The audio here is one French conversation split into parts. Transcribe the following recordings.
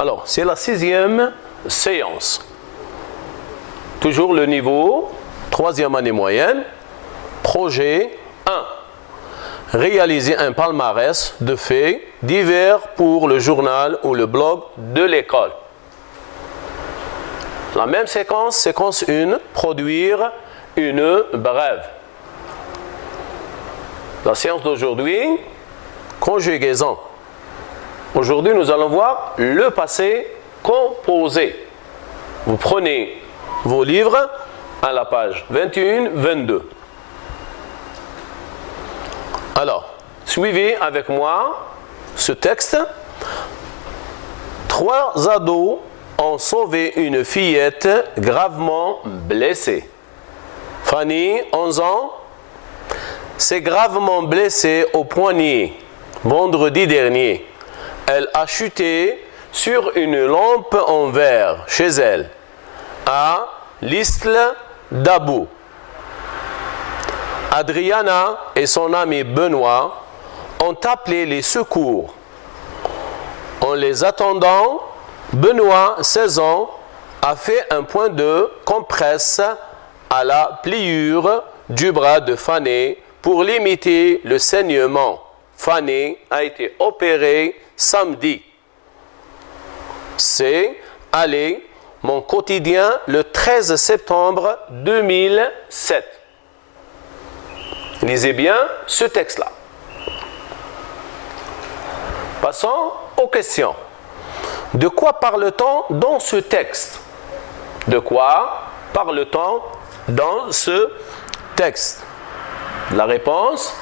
Alors, c'est la 6e séance. Toujours le niveau, 3e année moyenne, projet 1. Réaliser un palmarès de faits divers pour le journal ou le blog de l'école. La même séquence, séquence 1, produire une brève. La séance d'aujourd'hui, conjugaison. Aujourd'hui, nous allons voir le passé composé. Vous prenez vos livres à la page 21-22. Alors, suivez avec moi ce texte. 3 ados ont sauvé une fillette gravement blessée. Fanny, 11 ans, s'est gravement blessée au poignet vendredi dernier. Elle a chuté sur une lampe en verre chez elle, à l'Isle d'Abou. Adriana et son ami Benoît ont appelé les secours. En les attendant, Benoît, 16 ans, a fait un point de compresse à la pliure du bras de Fanny pour limiter le saignement. Fanny a été opérée samedi. C'est Allez, mon quotidien, le 13 septembre 2007. Lisez bien ce texte-là. Passons aux questions. De quoi parle-t-on dans ce texte? De quoi parle-t-on dans ce texte? La réponse: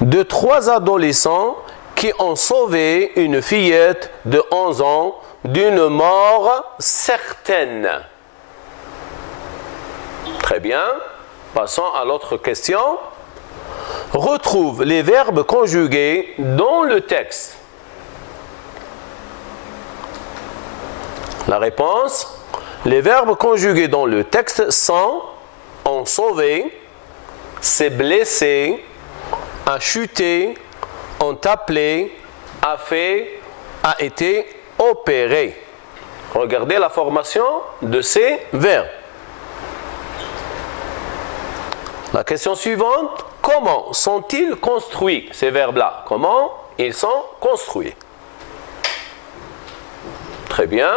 de 3 adolescents qui ont sauvé une fillette de 11 ans d'une mort certaine. Très bien. Passons à l'autre question. Retrouve les verbes conjugués dans le texte. La réponse: les verbes conjugués dans le texte sont ont sauvé, s'est blessé, a chuté, ont appelé, a fait, a été opéré. Regardez la formation de ces verbes. La question suivante: comment sont-ils construits, ces verbes-là? Comment ils sont construits? Très bien.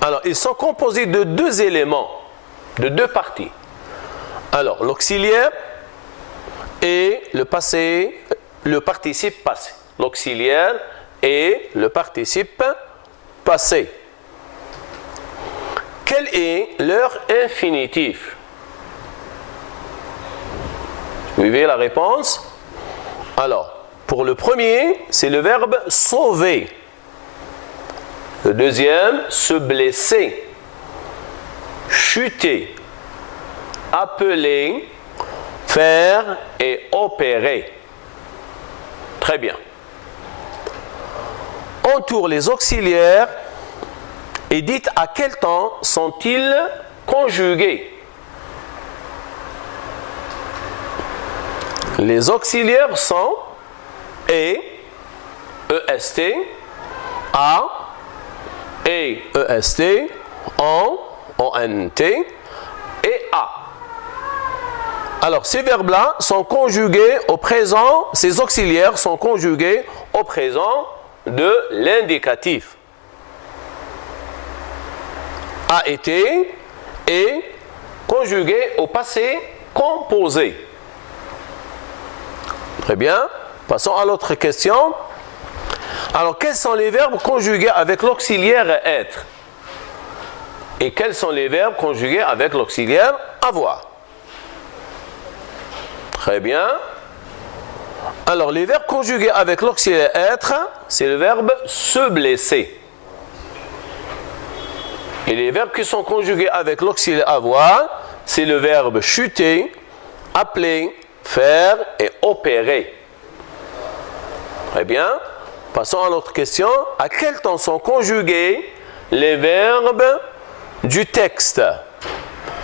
Alors, ils sont composés de 2 éléments, de 2 parties. Alors, l'auxiliaire et le passé, le participe passé. L'auxiliaire et le participe passé. Quel est leur infinitif? Suivez la réponse. Alors, pour le premier, c'est le verbe sauver. Le deuxième, se blesser, chuter, appeler, faire et opérer. Très bien. Entoure les auxiliaires et dites à quel temps sont-ils conjugués. Les auxiliaires sont et, EST, a, et, EST, en, ONT, et a. Alors, ces verbes-là sont conjugués au présent, ces auxiliaires sont conjugués au présent de l'indicatif. A été est conjugué au passé composé. Très bien. Passons à l'autre question. Alors, quels sont les verbes conjugués avec l'auxiliaire être? Et quels sont les verbes conjugués avec l'auxiliaire avoir? Très bien. Alors, les verbes conjugués avec l'auxiliaire être, c'est le verbe se blesser. Et les verbes qui sont conjugués avec l'auxiliaire avoir, c'est le verbe chuter, appeler, faire et opérer. Très bien. Passons à l'autre question. À quel temps sont conjugués les verbes du texte?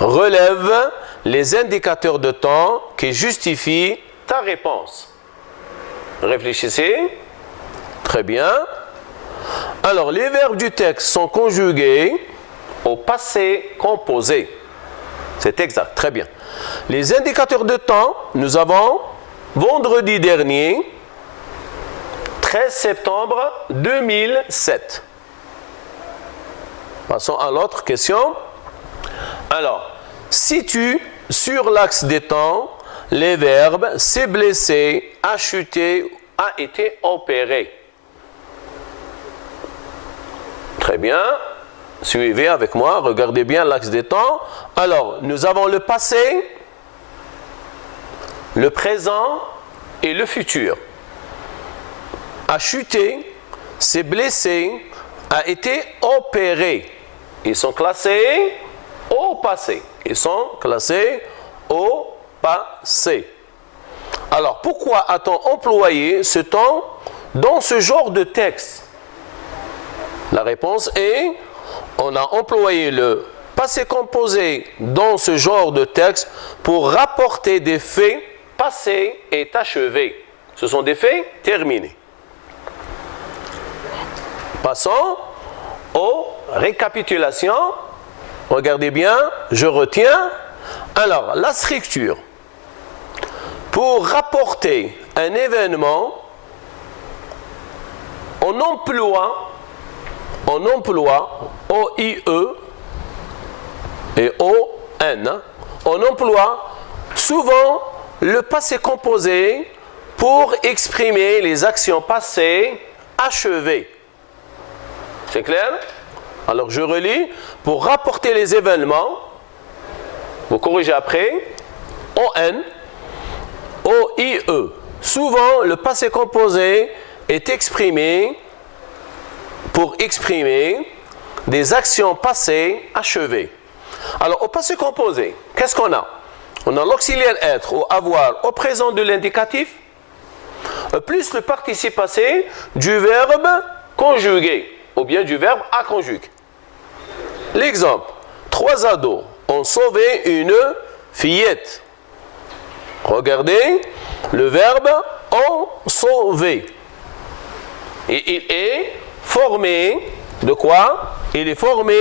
Relève les indicateurs de temps qui justifient ta réponse. Réfléchissez. Très bien. Alors, les verbes du texte sont conjugués au passé composé. C'est exact, très bien. Les indicateurs de temps, nous avons vendredi dernier, 13 septembre 2007. Passons à l'autre question. Alors, situe sur l'axe des temps les verbes s'est blessé, a chuté, a été opéré. Très bien. Suivez avec moi, regardez bien l'axe des temps. Alors, nous avons le passé, le présent et le futur. A chuté, s'est blessé, a été opéré. Ils sont classés au passé. Ils sont classés au passé. Alors, pourquoi a-t-on employé ce temps dans ce genre de texte? La réponse est, on a employé le passé composé dans ce genre de texte pour rapporter des faits passés et achevés. Ce sont des faits terminés. Passons aux récapitulations. Regardez bien, je retiens. Alors, la structure. Pour rapporter un événement, on emploie OIE et ON. On emploie souvent le passé composé pour exprimer les actions passées achevées. C'est clair? Alors je relis. Pour rapporter les événements, vous corrigez après, ON, OIE. Souvent, le passé composé est exprimé pour exprimer des actions passées achevées. Alors, au passé composé, qu'est-ce qu'on a? On a l'auxiliaire être ou avoir au présent de l'indicatif, plus le participe passé du verbe conjugué, ou bien du verbe à conjuguer. L'exemple, 3 ados ont sauvé une fillette. Regardez, le verbe ont sauvé. Et il est formé de quoi? Il est formé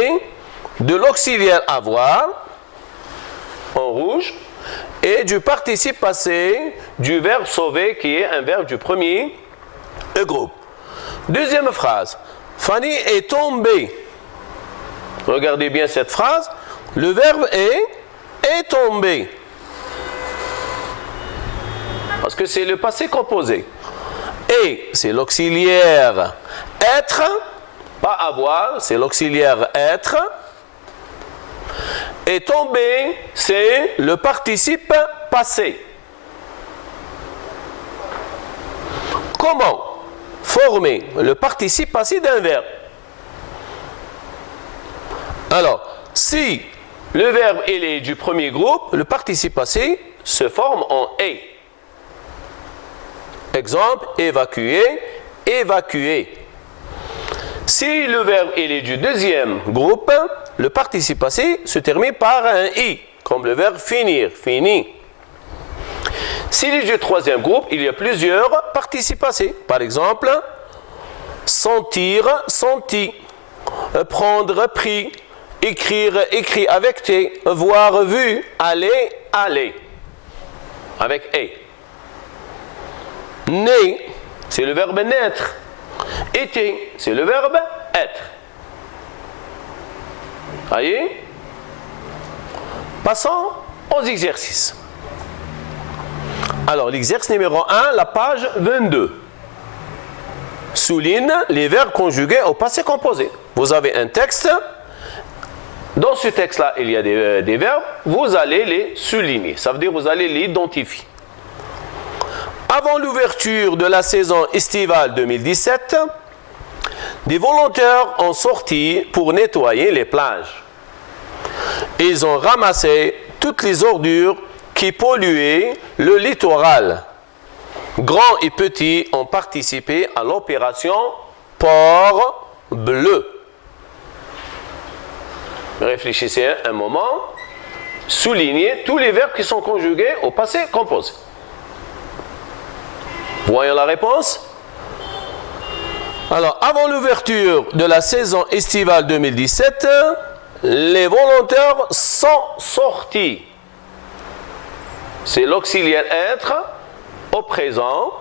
de l'auxiliaire avoir, en rouge, et du participe passé du verbe sauver, qui est un verbe du premier groupe. Deuxième phrase, Fanny est tombée. Regardez bien cette phrase. Le verbe est tombé. Parce que c'est le passé composé. Et c'est l'auxiliaire être, pas avoir, c'est l'auxiliaire être. Et tomber, c'est le participe passé. Comment former le participe passé d'un verbe? Alors, si le verbe est du premier groupe, le participe passé se forme en est. Exemple, évacuer, évacuer. Si le verbe est du deuxième groupe, le participe passé se termine par un i, comme le verbe finir, fini. S'il est du troisième groupe, il y a plusieurs participes passés. Par exemple, sentir, senti, prendre, pris, écrire, écrit avec T, voir, vu, aller, aller, avec E. Né, c'est le verbe naître. Été, c'est le verbe être. Voyez? Passons aux exercices. Alors, l'exercice numéro 1, la page 22. Souligne les verbes conjugués au passé composé. Vous avez un texte. Dans ce texte-là, il y a des verbes. Vous allez les souligner. Ça veut dire que vous allez les identifier. Avant l'ouverture de la saison estivale 2017, des volontaires ont sorti pour nettoyer les plages. Ils ont ramassé toutes les ordures qui polluaient le littoral. Grands et petits ont participé à l'opération Port Bleu. Réfléchissez un moment. Soulignez tous les verbes qui sont conjugués au passé composé. Voyons la réponse. Alors, avant l'ouverture de la saison estivale 2017, les volontaires sont sortis. C'est l'auxiliaire être au présent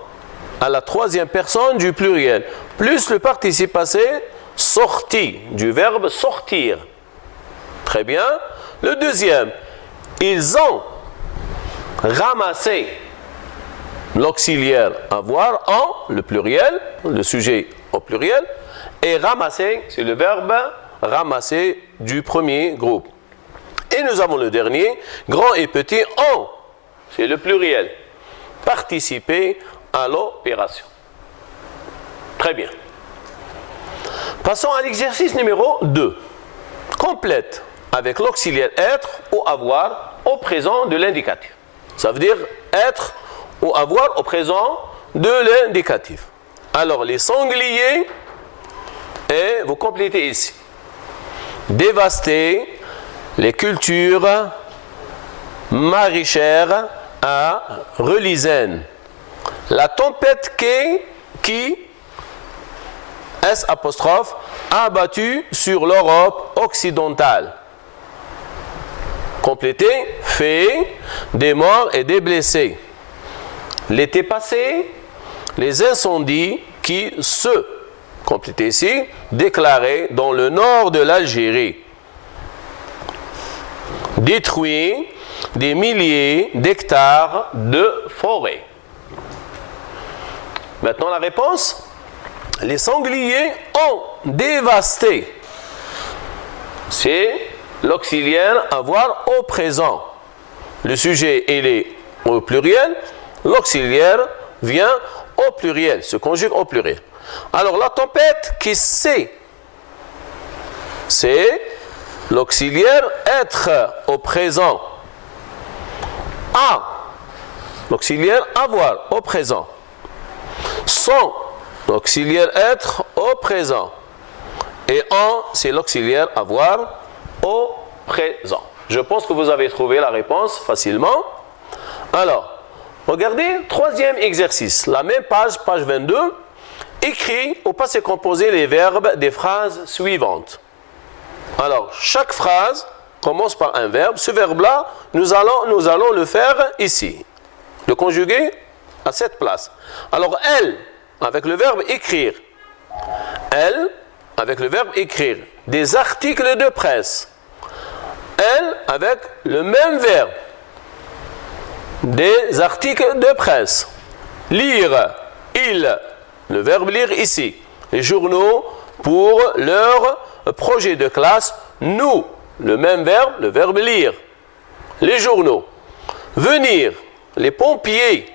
à la troisième personne du pluriel, plus le participe passé sorti, du verbe sortir. Très bien. Le deuxième, ils ont ramassé l'auxiliaire avoir en, le pluriel, le sujet au pluriel, et ramasser, c'est le verbe ramasser du premier groupe. Et nous avons le dernier, grand et petit ont, c'est le pluriel, participer à l'opération. Très bien. Passons à l'exercice numéro 2. Complète avec l'auxiliaire être ou avoir au présent de l'indicatif. Ça veut dire être ou avoir au présent de l'indicatif. Alors, les sangliers, et vous complétez ici. Dévaster les cultures maraîchères à Relisen. La tempête qui S' a abattu sur l'Europe occidentale. Complété, fait des morts et des blessés. L'été passé, les incendies qui se, complété ici, déclarés dans le nord de l'Algérie. Détruit des milliers d'hectares de forêt. Maintenant la réponse. Les sangliers ont dévasté. C'est l'auxiliaire avoir au présent. Le sujet il est au pluriel, l'auxiliaire vient au pluriel, se conjugue au pluriel. Alors la tempête qui c'est l'auxiliaire être au présent. A, l'auxiliaire avoir au présent. Sont, l'auxiliaire être au présent. Et en, c'est l'auxiliaire avoir au présent. Je pense que vous avez trouvé la réponse facilement. Alors, regardez, troisième exercice. La même page, page 22. Écrit au passé composé les verbes des phrases suivantes. Alors, chaque phrase commence par un verbe. Ce verbe-là, nous allons le faire ici. Le conjuguer à cette place. Alors, elle, avec le verbe écrire. Elle, avec le verbe écrire. Des articles de presse. Elle, avec le même verbe. Des articles de presse. Lire. Il, le verbe lire ici. Les journaux pour leur projet de classe. Nous, le même verbe, le verbe lire. Les journaux. Venir. Les pompiers.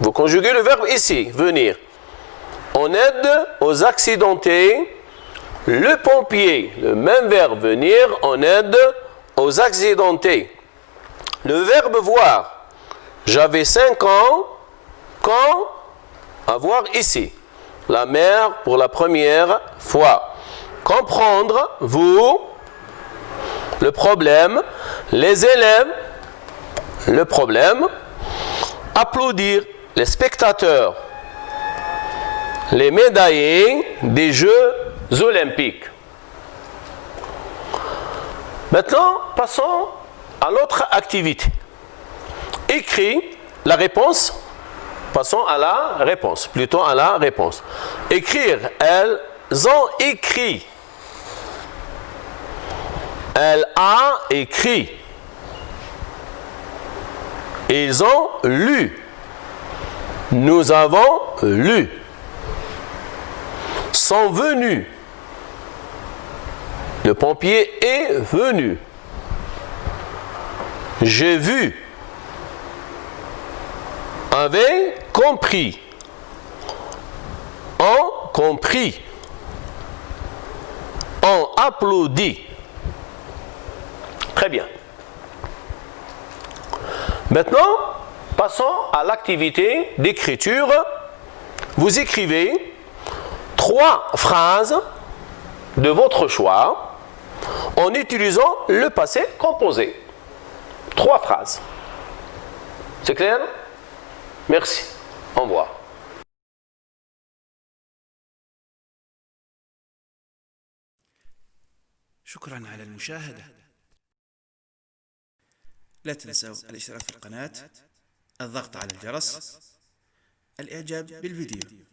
Vous conjuguez le verbe ici, venir. On aide aux accidentés. Le pompier, le même verbe venir, on aide aux accidentés. Le verbe voir. J'avais 5 ans quand avoir ici. La mère pour la première fois. Comprendre, vous. Le problème. Les élèves. Le problème. Applaudir les spectateurs. Les médaillés des Jeux olympiques. Maintenant, passons à l'autre activité. Écrit la réponse. Passons à la réponse, plutôt à la réponse. Écrire, elles ont écrit. Elle a écrit. Ils ont lu. Nous avons lu. Sont venus. Le pompier est venu. J'ai vu. Avait compris. Ont compris. Ont applaudi. Très bien. Maintenant, passons à l'activité d'écriture. Vous écrivez 3 phrases de votre choix en utilisant le passé composé. 3 phrases. C'est clair? Merci. Au revoir. شكرا على المشاهدة. لا تنسوا الاشتراك في القناة، الضغط على الجرس، الإعجاب بالفيديو.